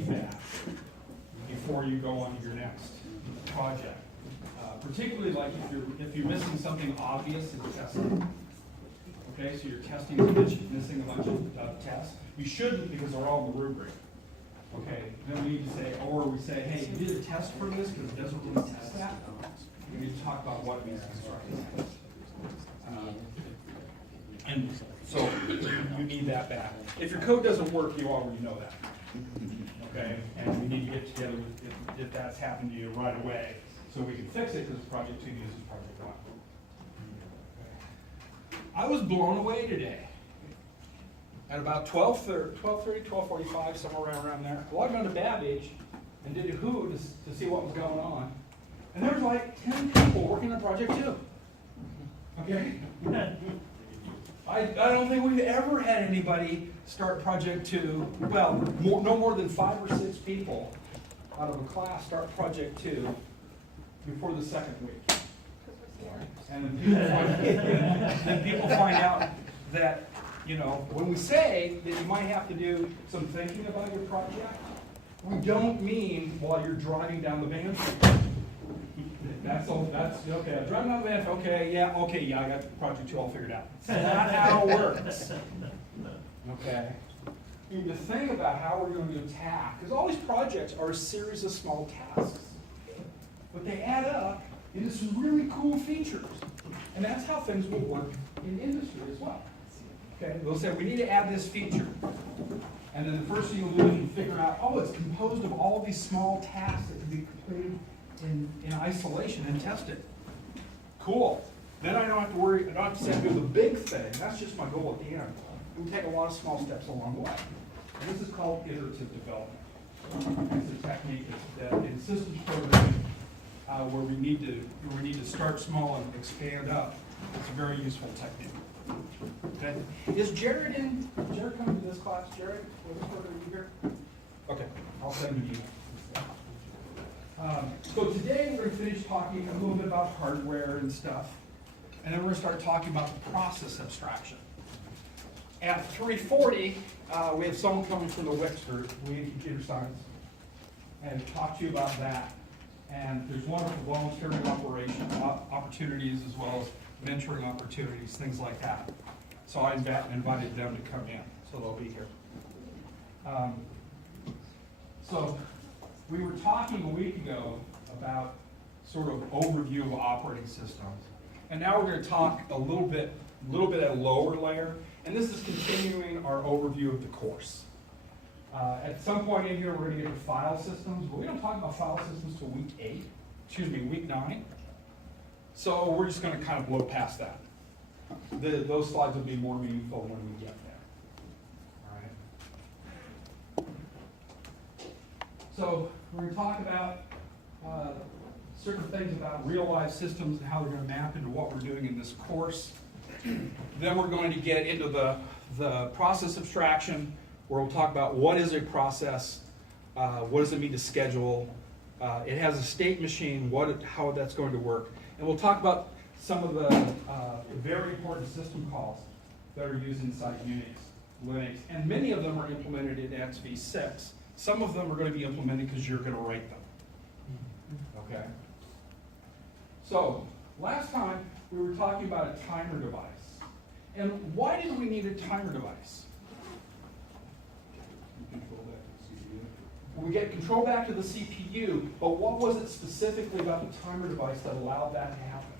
that before you go on to your next project. Particularly like if you're missing something obvious in testing. Okay, so you're testing missing a bunch of tests. You shouldn't, because they're all in the rubric. Okay, then we need to say, or we say, hey, you did a test for this because it doesn't really test that. We need to talk about what means constructed. And so you need that back. If your code doesn't work, you already know that. Okay, and we need to get together if that's happened to you right away, so we can fix it, because project 2 uses project 1. Okay. I was blown away today. At about 12:30, 12:45, somewhere around there, I logged on to Babbage and did a who to see what was going on. And there was like 10 people working on project 2. Okay? I don't think we've ever had anybody start project 2, well, no more than 5 or 6 people out of a class start project 2 before the second week. And then people find out that, you know, when we say that you might have to do some thinking about your project, we don't mean while you're driving down the van street. That's okay. I'm driving down the van. Okay, I got project 2 all figured out. That's not how it works. Okay. You need to think about how we're going to attack, because all these projects are a series of small tasks, but they add up into some really cool features, and that's how things will work in industry as well. Okay, we'll say we need to add this feature, and then the first thing you'll do is you figure out, oh, it's composed of all these small tasks that can be completed in isolation and tested. Cool. Then I don't have to worry. I don't have to say do the big thing. That's just my goal at the end. We take a lot of small steps along the way. And this is called iterative development. It's a technique that in systems programming where we need to start small and expand up. It's a very useful technique. Okay. Is Jared coming to this class? Jared, are you here? Okay, I'll send you. So today we're going to finish talking a little bit about hardware and stuff, and then we're going to start talking about the process abstraction. At 3:40, we have someone coming from the WICS group, We in Computer Science, and talk to you about that. And there's wonderful volunteering opportunities as well as mentoring opportunities, things like that. So I invited them to come in, so they'll be here. So we were talking a week ago about sort of overview of operating systems. And now we're going to talk a little bit at a lower layer. And this is continuing our overview of the course. At some point in here, we're going to get to file systems, but we don't talk about file systems till week 9. So we're just going to kind of blow past that. Those slides will be more meaningful when we get there. All right. So we're going to talk about certain things about real-life systems and how they're going to map into what we're doing in this course. Then we're going to get into the process abstraction, where we'll talk about what is a process, what does it mean to schedule. It has a state machine, how that's going to work. And we'll talk about some of the very important system calls that are used inside Unix, Linux, and many of them are implemented in XV6. Some of them are going to be implemented because you're going to write them. Okay? So, last time we were talking about a timer device. And why did we need a timer device? We get control back to the CPU, but what was it specifically about the timer device that allowed that to happen?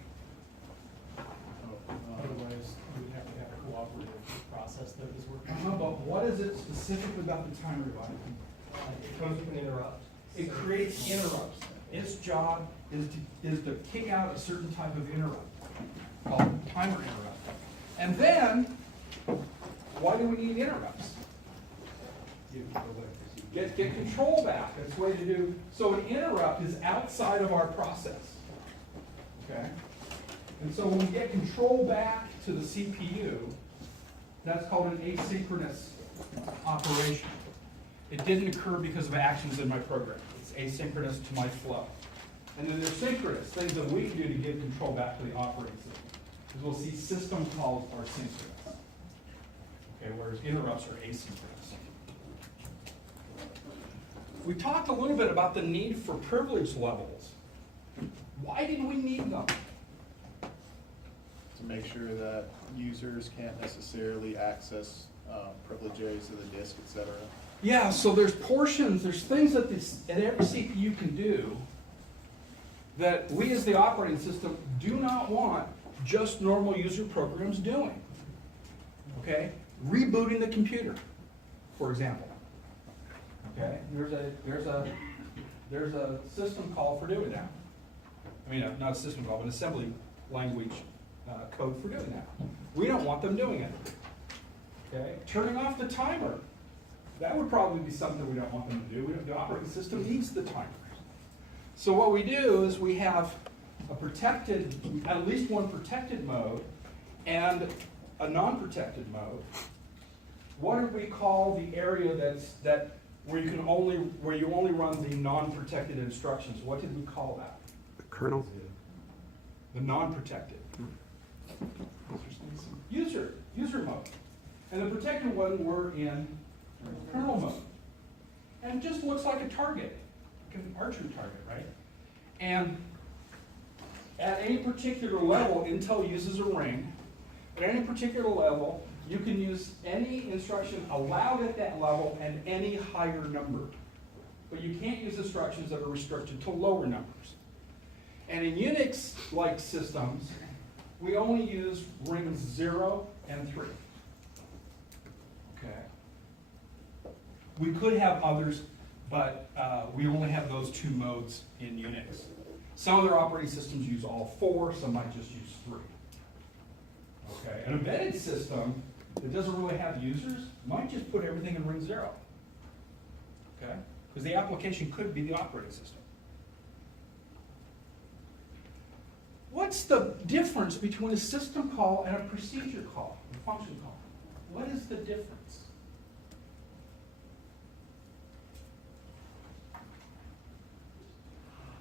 Otherwise, we would have to have a cooperative process that is working. But what is it specifically about the timer device? It comes with an interrupt. It creates interrupts. Its job is to kick out a certain type of interrupt, called a timer interrupt. And then, why do we need interrupts? Get control back. That's the way to do. So an interrupt is outside of our process. Okay? And so when we get control back to the CPU, that's called an asynchronous operation. It didn't occur because of actions in my program. It's asynchronous to my flow. And then there's synchronous, things that we can do to give control back to the operating system. Because we'll see system calls are synchronous. Okay, whereas interrupts are asynchronous. We talked a little bit about the need for privilege levels. Why did we need them? To make sure that users can't necessarily access privileged areas of the disk, et cetera. Yeah, so there's portions, there's things that every CPU can do that we as the operating system do not want just normal user programs doing. Okay? Rebooting the computer, for example. Okay? There's a system call for doing that. I mean, not a system call, but an assembly language code for doing that. We don't want them doing it. Okay? Turning off the timer. That would probably be something we don't want them to do. The operating system needs the timer. So what we do is we have a protected, at least one protected mode and a non-protected mode. What do we call the area where you only run the non-protected instructions? What did we call that? The kernel? The non-protected. User mode. And the protected one we're in kernel mode. And it just looks like a target, like an archery target, right? And at any particular level, Intel uses a ring. At any particular level, you can use any instruction allowed at that level and any higher number. But you can't use instructions that are restricted to lower numbers. And in Unix-like systems, we only use rings 0 and 3. Okay. We could have others, but we only have those two modes in Unix. Some other operating systems use all 4, some might just use 3. Okay, an embedded system that doesn't really have users might just put everything in ring 0. Okay, because the application could be the operating system. What's the difference between a system call and a procedure call, a function call? What is the difference?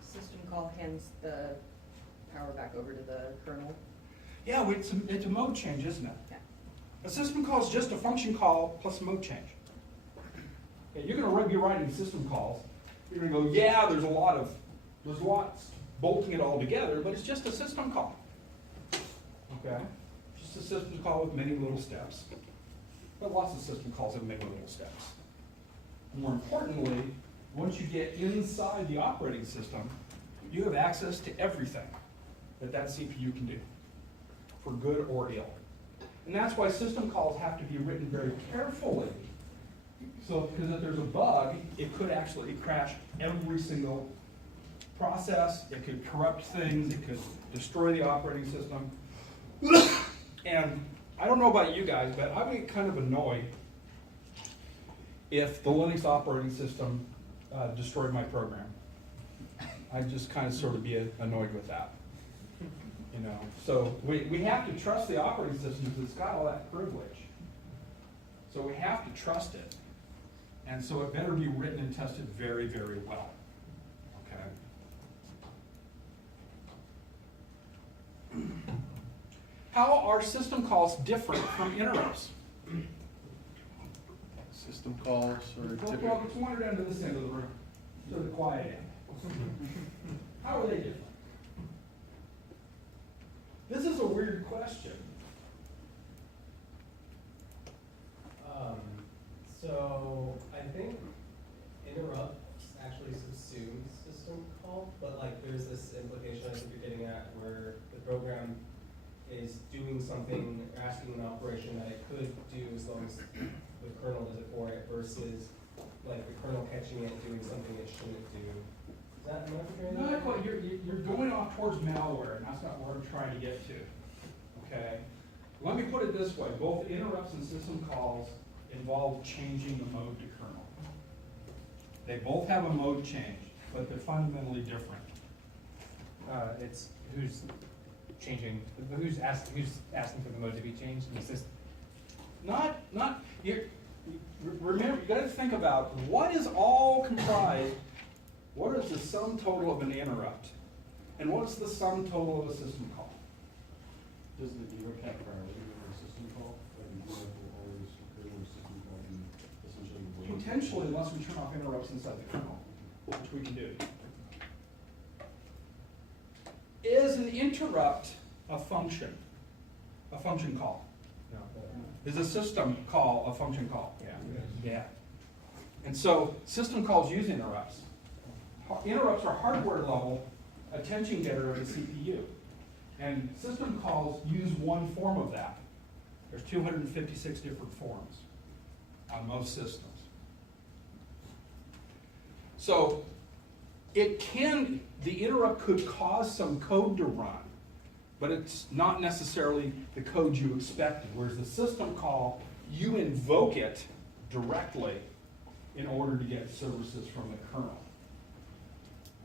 System call hands the power back over to the kernel. Yeah, it's a mode change, isn't it? Yeah. A system call is just a function call plus a mode change. Okay, you're going to be writing system calls. You're going to go, yeah, there's lots bolting it all together, but it's just a system call. Okay? Just a system call with many little steps. But lots of system calls have many little steps. More importantly, once you get inside the operating system, you have access to everything that CPU can do, for good or ill. And that's why system calls have to be written very carefully. So, because if there's a bug, it could actually crash every single process, it could corrupt things, it could destroy the operating system. And I don't know about you guys, but I would get kind of annoyed if the Linux operating system destroyed my program. I'd just kind of sort of be annoyed with that. You know, so we have to trust the operating system because it's got all that privilege. So we have to trust it. And so it better be written and tested very, very well. Okay? How are system calls different from interrupts? System calls are Well, typically, let's wander down to this end of the room, to the quiet end. How are they different? This is a weird question. So I think interrupts actually subsumes system call, but like there's this implication I think you're getting at where the program is doing something, asking an operation that it could do as long as the kernel does it for it versus like the kernel catching it doing something it shouldn't do. Is that enough for you? Not quite. You're going off towards malware, and that's not where I'm trying to get to. Okay? Let me put it this way. Both interrupts and system calls involve changing the mode to kernel. They both have a mode change, but they're fundamentally different. It's who's changing, who's asking for the mode to be changed, and it's just Remember, you gotta think about what is all comprised, what is the sum total of an interrupt? And what's the sum total of a system call? Does the interrupt have priority over a system call? Like, you have to always occur when a system call and essentially wait? potentially, unless we turn off interrupts inside the kernel, which we can do. Is an interrupt a function call? No, Is a system call a function call? yeah. Yeah. And so system calls use interrupts. Interrupts are hardware level attention getter of the CPU. And system calls use one form of that. There's 256 different forms on most systems. So the interrupt could cause some code to run, but it's not necessarily the code you expected. Whereas the system call, you invoke it directly in order to get services from the kernel.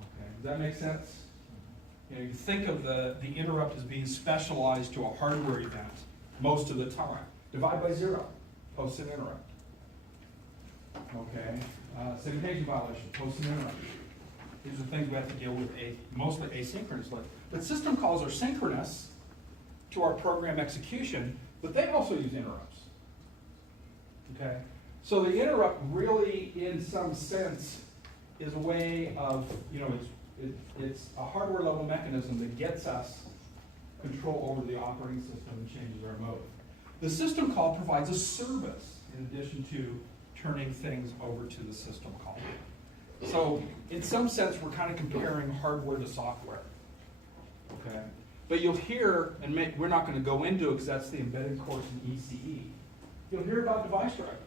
Okay, does that make sense? You know, you think of the interrupt as being specialized to a hardware event most of the time. Divide by 0, post an interrupt. Okay, segmentation violation, post an interrupt. These are things we have to deal with mostly asynchronously. But system calls are synchronous to our program execution, but they also use interrupts. Okay, so the interrupt really, in some sense, is a way of, you know, it's a hardware level mechanism that gets us control over the operating system and changes our mode. The system call provides a service in addition to turning things over to the system call. So in some sense, we're kind of comparing hardware to software. Okay, but you'll hear, and we're not going to go into it because that's the embedded course in ECE. You'll hear about device drivers.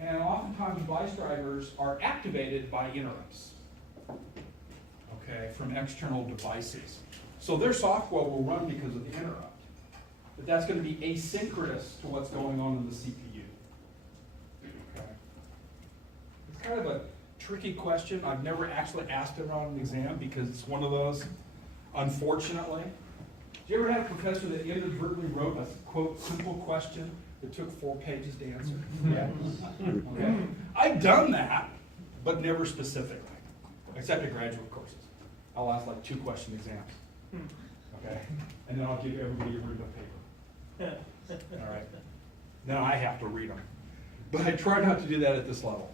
And oftentimes device drivers are activated by interrupts, okay, from external devices. So their software will run because of the interrupt. But that's going to be asynchronous to what's going on in the CPU. Okay. It's kind of a tricky question. I've never actually asked it on an exam because it's one of those, unfortunately. Did you ever have a professor that inadvertently wrote a, quote, simple question that took 4 pages to answer? Yeah. Okay. I've done that, but never specifically, except at graduate courses. I'll ask like 2-question exams. Okay? And then I'll give everybody a read paper. All right? Then I have to read them. But I try not to do that at this level.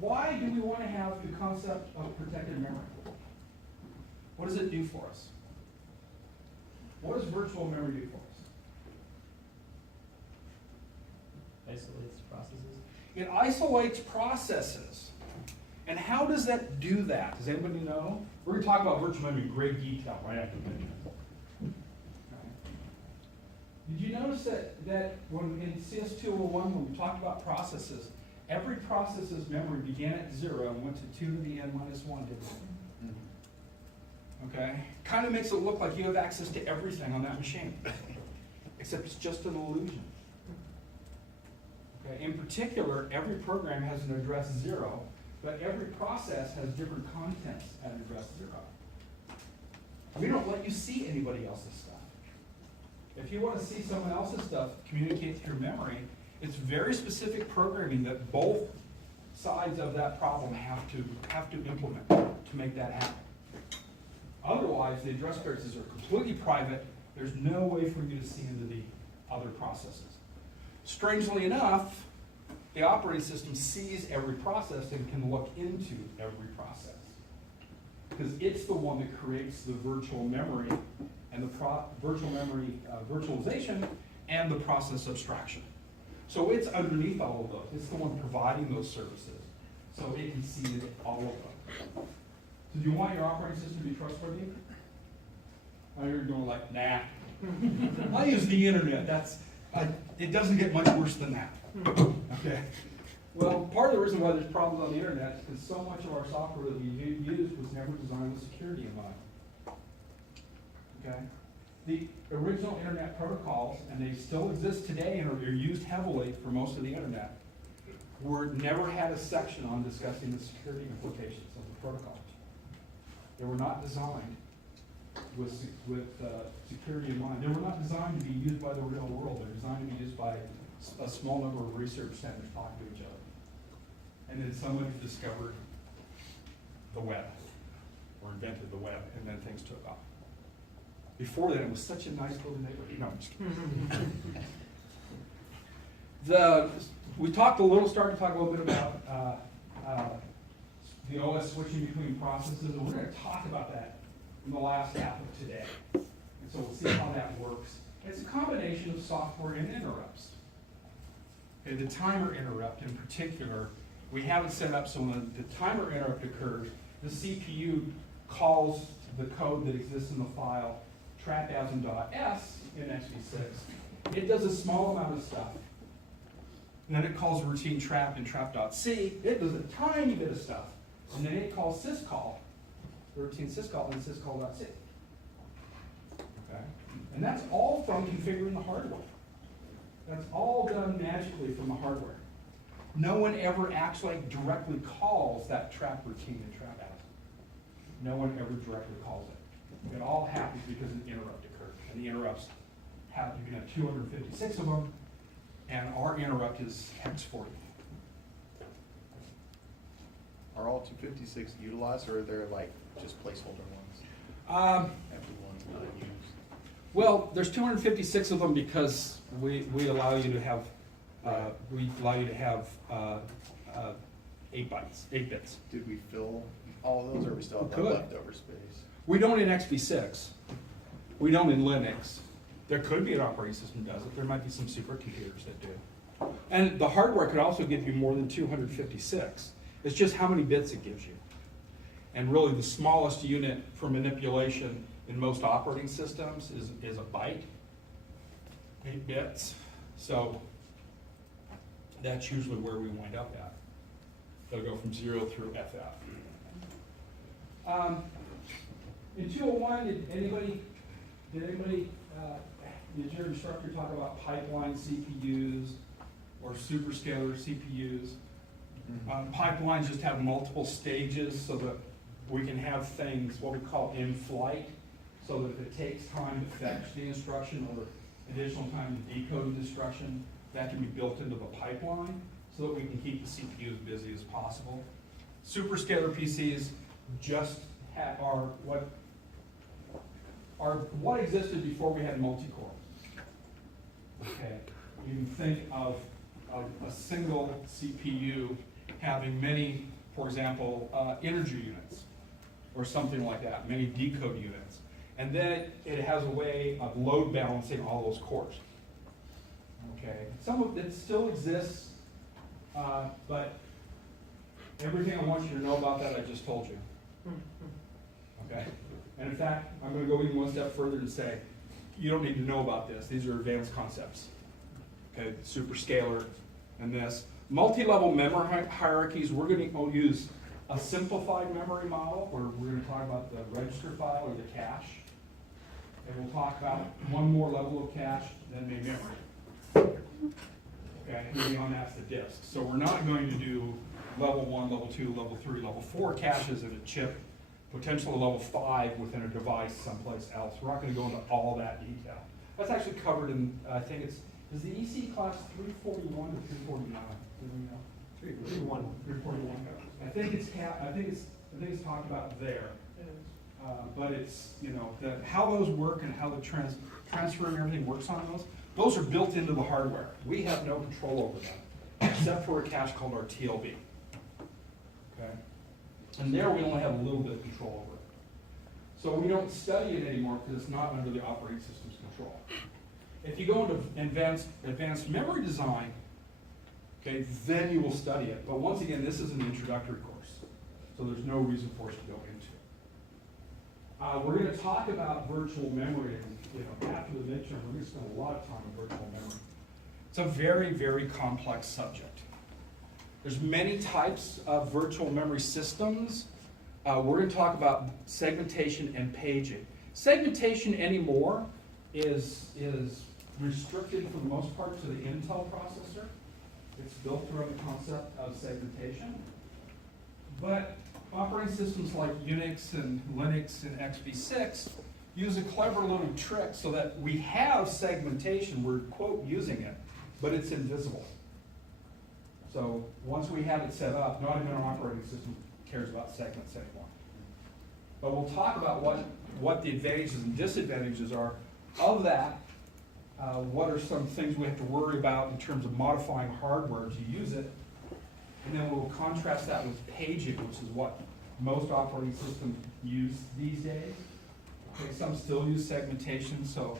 Why do we want to have the concept of protected memory? What does it do for us? What does virtual memory do for us? Isolates processes. It isolates processes. And how does that do that? Does anybody know? We're going to talk about virtual memory in great detail right after this. Did you notice that when in CS201, when we talked about processes, every process's memory began at 0 and went to 2 to the n minus 1, didn't it? Okay? Kind of makes it look like you have access to everything on that machine, except it's just an illusion. Okay? In particular, every program has an address 0, but every process has different contents at address 0. We don't let you see anybody else's stuff. If you want to see someone else's stuff communicate through memory, it's very specific programming that both sides of that problem have to implement to make that happen. Otherwise, the address spaces are completely private. There's no way for you to see into the other processes. Strangely enough, the operating system sees every process and can look into every process, because it's the one that creates the virtual memory and the virtual memory virtualization and the process abstraction. So it's underneath all of those. It's the one providing those services. So it can see all of them. So do you want your operating system to be trustworthy? Oh, you're going like, nah. I use the internet. It doesn't get much worse than that. Okay. Well, part of the reason why there's problems on the internet is because so much of our software that we use was never designed with security in mind. Okay? The original internet protocols, and they still exist today and are used heavily for most of the internet, never had a section on discussing the security implications of the protocol. They were not designed with security in mind. They were not designed to be used by the real world. They're designed to be used by a small number of research centers talking to each other. And then somebody discovered the web, or invented the web, and then things took off. Before that, it was such a nice little neighborhood. No, I'm just kidding. We started to talk a little bit about the OS switching between processes, and we're gonna talk about that in the last half of today. And so we'll see how that works. It's a combination of software and interrupts. Okay, the timer interrupt in particular, we have it set up so when the timer interrupt occurs, the CPU calls the code that exists in the file trap as in .s in XV6. It does a small amount of stuff. And then it calls routine trap in trap.c. It does a tiny bit of stuff. And then it calls syscall, routine syscall, and syscall.c. Okay? And that's all from configuring the hardware. That's all done magically from the hardware. No one ever actually directly calls that trap routine in trap as. No one ever directly calls it. It all happens because an interrupt occurred. And the interrupts have, you can have 256 of them, and our interrupt is hex 40. Are all 256 utilized, or are there like just placeholder ones? Empty ones not in use? Well, there's 256 of them because we allow you to have, 8 bytes, 8 bits. Did we fill all of those, or we still have We could. leftover space? We don't in XV6. We don't in Linux. There could be an operating system that does it. There might be some supercomputers that do. And the hardware could also give you more than 256. It's just how many bits it gives you. And really the smallest unit for manipulation in most operating systems is a byte, 8 bits. So that's usually where we wind up at. They'll go from 0 through FF. In 201, did your instructor talk about pipeline CPUs or superscalar CPUs? Pipelines just have multiple stages so that we can have things, what we call in flight, so that if it takes time to fetch the instruction or additional time to decode the instruction, that can be built into the pipeline so that we can keep the CPU as busy as possible. Superscalar PCs just are what existed before we had multi-core. Okay, you can think of a single CPU having many, for example, integer units or something like that, many decode units. And then it has a way of load balancing all those cores. Okay, some of it still exists, but everything I want you to know about that I just told you. Okay, and in fact, I'm going to go even one step further and say, you don't need to know about this. These are advanced concepts. Okay, superscalar and this. Multi-level memory hierarchies, we're going to use a simplified memory model where we're going to talk about the register file or the cache. And we'll talk about one more level of cache, then maybe memory. Okay, and beyond that's the disk. So we're not going to do level 1, level 2, level 3, level 4 caches in a chip, potentially level 5 within a device someplace else. We're not going to go into all that detail. That's actually covered in, I think it's, is the EC class 341 or 349? Do we know? 341. 341. I think it's talked about there. But it's, how those work and how the transfer and everything works on those are built into the hardware. We have no control over them, except for a cache called our TLB. Okay? And there we only have a little bit of control over it. So we don't study it anymore because it's not under the operating system's control. If you go into advanced memory design, okay, then you will study it. But once again, this is an introductory course, so there's no reason for us to go into it. We're going to talk about virtual memory, and after the midterm, we're going to spend a lot of time on virtual memory. It's a very, very complex subject. There's many types of virtual memory systems. We're going to talk about segmentation and paging. Segmentation anymore is restricted for the most part to the Intel processor. It's built around the concept of segmentation. But operating systems like Unix and Linux and XV6 use a clever little trick so that we have segmentation, we're, quote, using it, but it's invisible. So once we have it set up, not even our operating system cares about segments anymore. But we'll talk about what the advantages and disadvantages are of that what are some things we have to worry about in terms of modifying hardware to use it, and then we'll contrast that with paging, which is what most operating systems use these days. Okay, some still use segmentation, so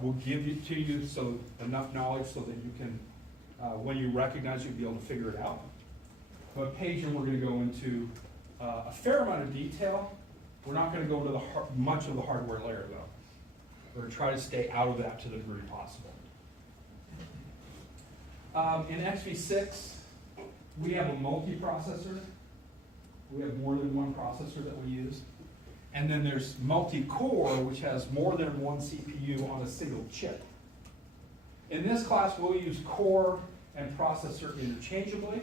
we'll give it to you so enough knowledge so that you can, when you recognize, you'll be able to figure it out. But paging, we're going to go into a fair amount of detail. We're not going to go into much of the hardware layer, though. We're going to try to stay out of that to the degree possible. In XV6, we have a multiprocessor. We have more than one processor that we use. And then there's multi-core, which has more than one CPU on a single chip. In this class, we'll use core and processor interchangeably,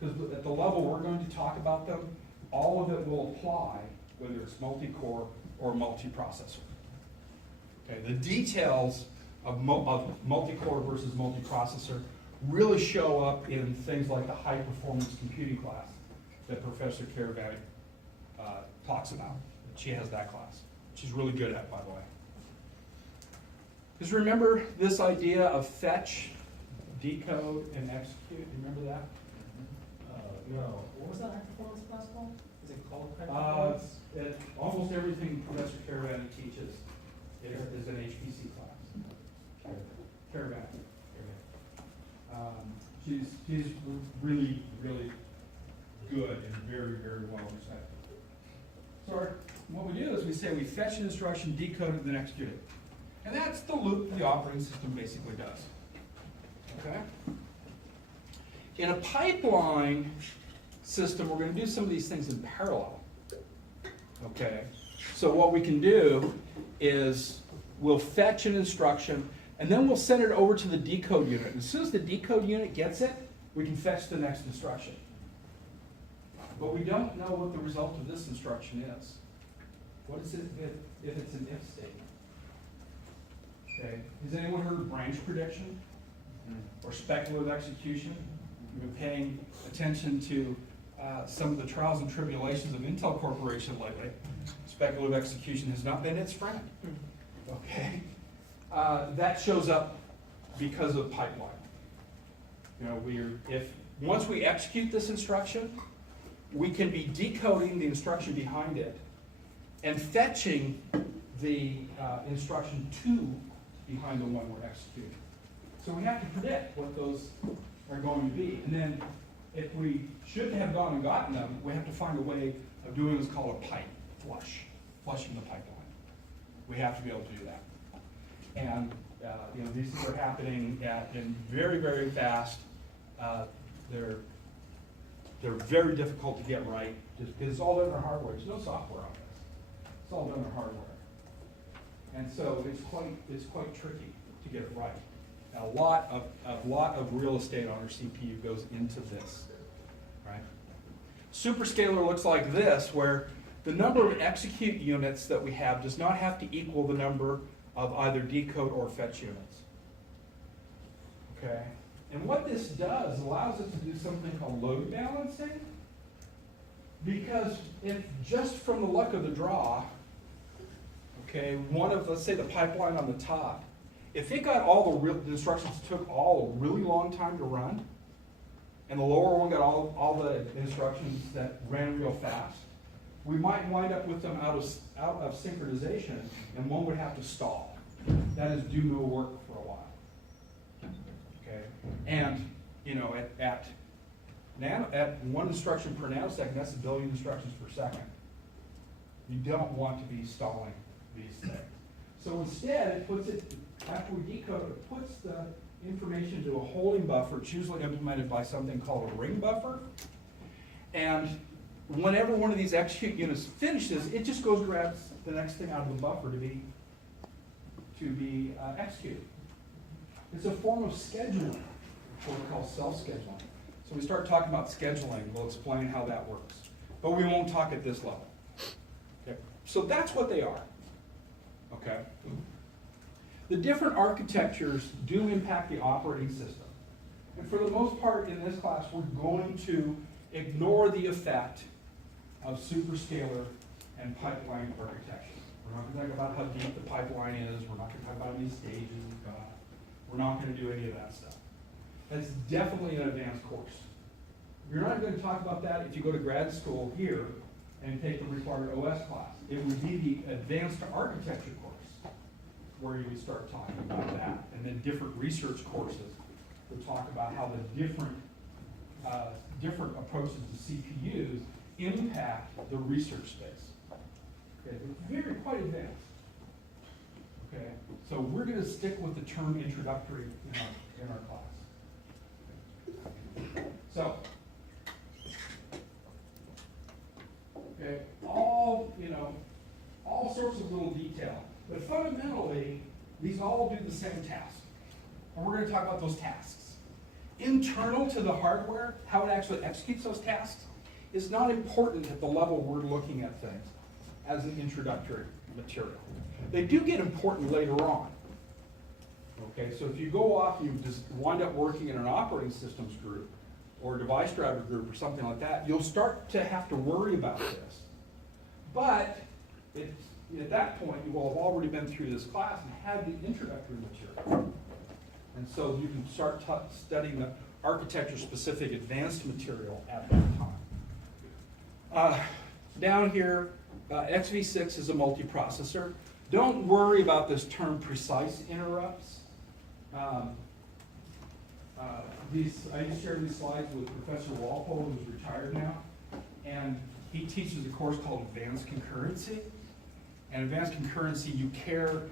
because at the level we're going to talk about them, all of it will apply, whether it's multi-core or multiprocessor. Okay, the details of multi-core versus multiprocessor really show up in things like the high-performance computing class that Professor Caravani talks about. She has that class. She's really good at, by the way. Just remember this idea of fetch, decode, and execute. You remember that? No. What was that high performance class called? Is it called high performance? Almost everything Professor Caravani teaches is an HPC class. Caravani. She's really, really good and very, very well respected. So what we do is we say we fetch an instruction, decode it, and then execute it. And that's the loop the operating system basically does. Okay? In a pipeline system, we're going to do some of these things in parallel. Okay? So what we can do is we'll fetch an instruction, and then we'll send it over to the decode unit. And as soon as the decode unit gets it, we can fetch the next instruction. But we don't know what the result of this instruction is. What is it if it's an if statement? Okay. Has anyone heard of branch prediction or speculative execution? You've been paying attention to some of the trials and tribulations of Intel Corporation lately. Speculative execution has not been its friend. Okay. That shows up because of pipeline. You know, once we execute this instruction, we can be decoding the instruction behind it and fetching the instruction 2 behind the one we're executing. So we have to predict what those are going to be. And then if we should have gone and gotten them, we have to find a way of doing what's called a pipe flush, flushing the pipeline. We have to be able to do that. And you know, these things are happening in very, very fast. They're very difficult to get right just because it's all done on hardware. There's no software on this. It's all done on hardware. And so it's quite tricky to get it right. A lot of real estate on our CPU goes into this, right? Superscalar looks like this, where the number of execute units that we have does not have to equal the number of either decode or fetch units. Okay? And what this does allows us to do something called load balancing, because if just from the luck of the draw, okay, let's say the pipeline on the top, if it got the instructions took all a really long time to run, and the lower one got all the instructions that ran real fast, we might wind up with them out of synchronization, and one would have to stall. That is do no work for a while. Okay, and you know at one instruction per nanosecond, that's a billion instructions per second. You don't want to be stalling these things. So instead, it puts it, after we decode, it puts the information into a holding buffer. It's usually implemented by something called a ring buffer. And whenever one of these execute units finishes, it just goes grabs the next thing out of the buffer to be executed. It's a form of scheduling, what we call self-scheduling. So we start talking about scheduling, we'll explain how that works. But we won't talk at this level. Okay. So that's what they are. Okay. The different architectures do impact the operating system. And for the most part in this class, we're going to ignore the effect of superscalar and pipeline architecture. We're We're not gonna talk about how deep the pipeline is, we're not gonna talk about how many stages it's got. We're not gonna do any of that stuff. That's definitely an advanced course. You're not gonna talk about that if you go to grad school here and take the required OS class. It would be the advanced architecture course where you would start talking about that. And then different research courses would talk about how the different approaches to CPUs impact the research space. Okay, it's very quite advanced. Okay, so we're gonna stick with the term introductory in our class. So, okay, all sorts of little detail, but fundamentally, these all do the same task. And we're gonna talk about those tasks. Internal to the hardware, how it actually executes those tasks, is not important at the level we're looking at things as an introductory material. They do get important later on. Okay, so if you go off and you just wind up working in an operating systems group or a device driver group or something like that, you'll start to have to worry about this. But at that point, you will have already been through this class and had the introductory material. And so you can start studying the architecture-specific advanced material at that time. Down here, XV6 is a multiprocessor. Don't worry about this term precise interrupts. I just shared these slides with Professor Walpole, who's retired now, and he teaches a course called Advanced Concurrency. And Advanced Concurrency, you care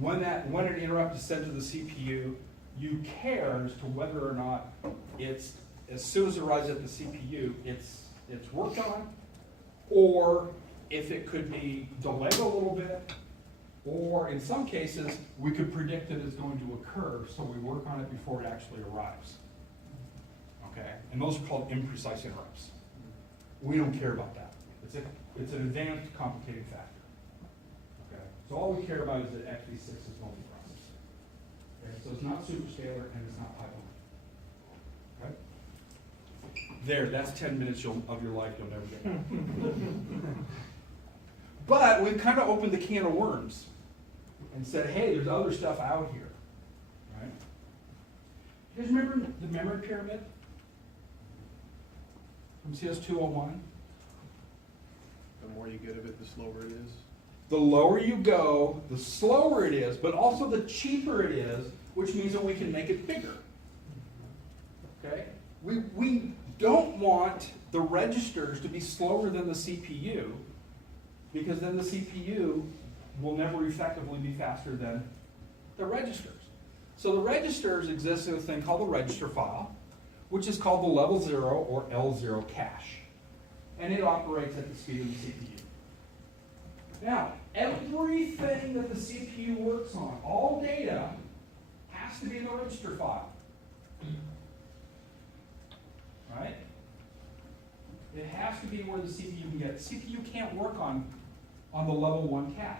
when an interrupt is sent to the CPU, you care as to whether or not it's, as soon as it arrives at the CPU, it's worked on, or if it could be delayed a little bit, or in some cases, we could predict that it's going to occur, so we work on it before it actually arrives. Okay, and those are called imprecise interrupts. We don't care about that. It's an advanced complicating factor. Okay, so all we care about is that XV6 is multiprocessor. Okay, so it's not superscalar and it's not Python. Okay, there. That's 10 minutes of your life you'll never get back. But we've kind of opened the can of worms and said, hey, there's other stuff out here. Right? You guys remember the memory pyramid from CS201? The more you get of it, the slower it is. The lower you go, the slower it is, but also the cheaper it is, which means that we can make it bigger. Okay? We don't want the registers to be slower than the CPU, because then the CPU will never effectively be faster than the registers. So the registers exist in a thing called the register file, which is called the level 0 or L0 cache. And it operates at the speed of the CPU. Now, everything that the CPU works on, all data, has to be in the register file. Right? It has to be where the CPU can get it. The CPU can't work on the level 1 cache.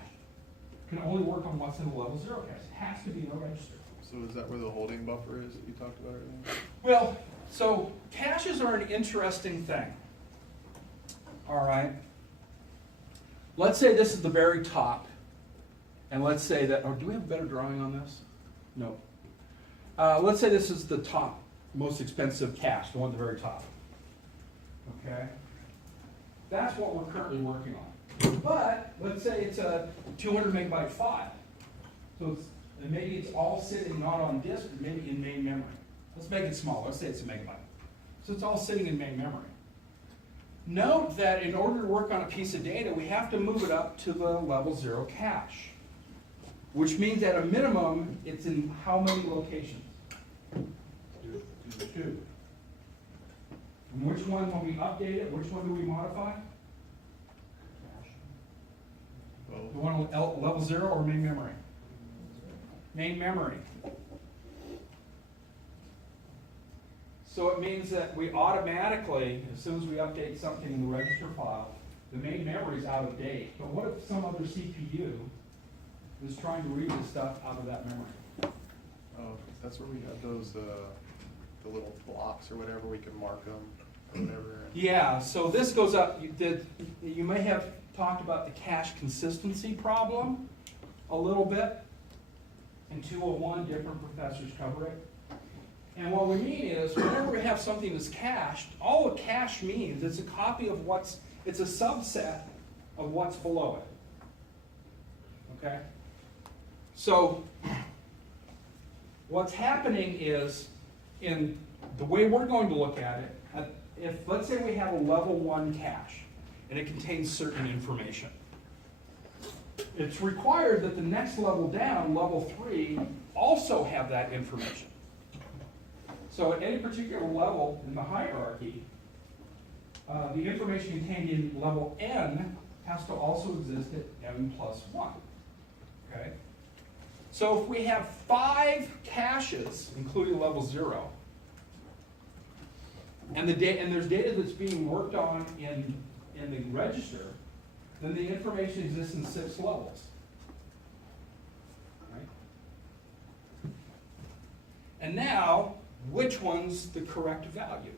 It can only work on what's in the level 0 cache. It has to be in the register. So is that where the holding buffer is that you talked about earlier? Well, so caches are an interesting thing. All right. Let's say this is the very top, and let's say that, or do we have a better drawing on this? No. Let's say this is the top, most expensive cache, the one at the very top. Okay? That's what we're currently working on. But let's say it's a 200 megabyte file. So and maybe it's all sitting not on disk, but maybe in main memory. Let's make it smaller. Let's say it's a megabyte. So it's all sitting in main memory. Note that in order to work on a piece of data, we have to move it up to the level 0 cache, which means at a minimum, it's in how many locations? 2. And which one, when we update it, which one do we modify? The one on level 0 or main memory? Main memory. So it means that we automatically, as soon as we update something in the register file, the main memory is out of date. But what if some other CPU is trying to read the stuff out of that memory? Oh, that's where we have those, the little blocks or whatever, we can mark them or whatever. Yeah, so this goes up, you may have talked about the cache consistency problem a little bit. In 201, different professors cover it. And what we mean is, whenever we have something that's cached, all a cache means is a copy of it's a subset of what's below it. Okay? So, what's happening is, in the way we're going to look at it, if, let's say we have a level 1 cache, and it contains certain information. It's required that the next level down, level 3, also have that information. So at any particular level in the hierarchy, the information contained in level n has to also exist at m plus 1. Okay? So if we have 5 caches, including level 0, and there's data that's being worked on in the register, then the information exists in 6 levels. Right? And now, which one's the correct value?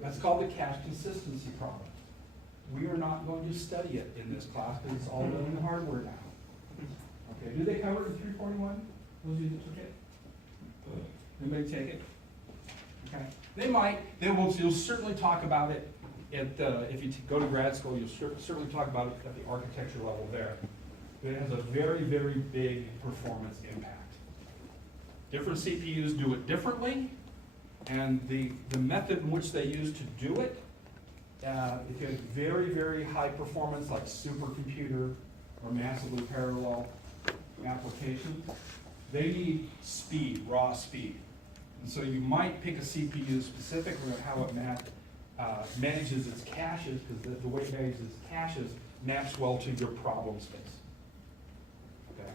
That's called the cache consistency problem. We are not going to study it in this class because it's all done in the hardware now. Okay, do they cover it in 341? Those of you that took it? Anybody take it? Okay. They might. You'll certainly talk about it if you go to grad school. You'll certainly talk about it at the architecture level there. But it has a very, very big performance impact. Different CPUs do it differently, and the method in which they use to do it, if you have very, very high performance like supercomputer or massively parallel applications, they need speed, raw speed. And so you might pick a CPU specifically on how it manages its caches, because the way it manages its caches maps well to your problem space. Okay.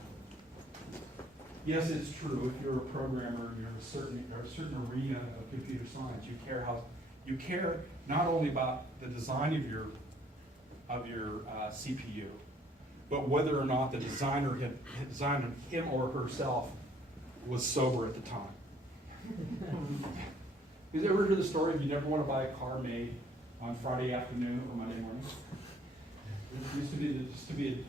Yes, it's true. If you're a programmer and you're in a certain arena of computer science, you care not only about the design of your CPU, but whether or not the designer him or herself was sober at the time. Have you ever heard the story of you never want to buy a car made on Friday afternoon or Monday morning? It used to be,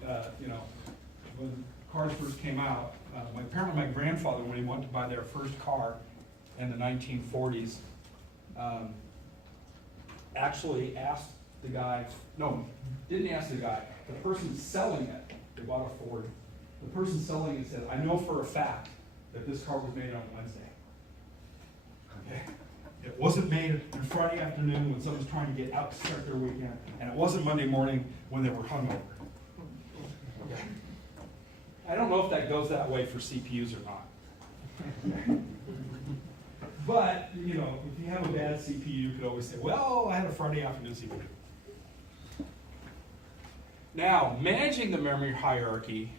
when cars first came out, apparently my grandfather, when he went to buy their first car in the 1940s, actually asked the guy, no, didn't ask the guy, the person selling it, they bought a Ford, the person selling it said, I know for a fact that this car was made on Wednesday. Okay? It wasn't made on Friday afternoon when someone's trying to get out to start their weekend, and it wasn't Monday morning when they were hungover. Okay? I don't know if that goes that way for CPUs or not. But, if you have a bad CPU, you could always say, well, I had a Friday afternoon CPU. Now, managing the memory hierarchy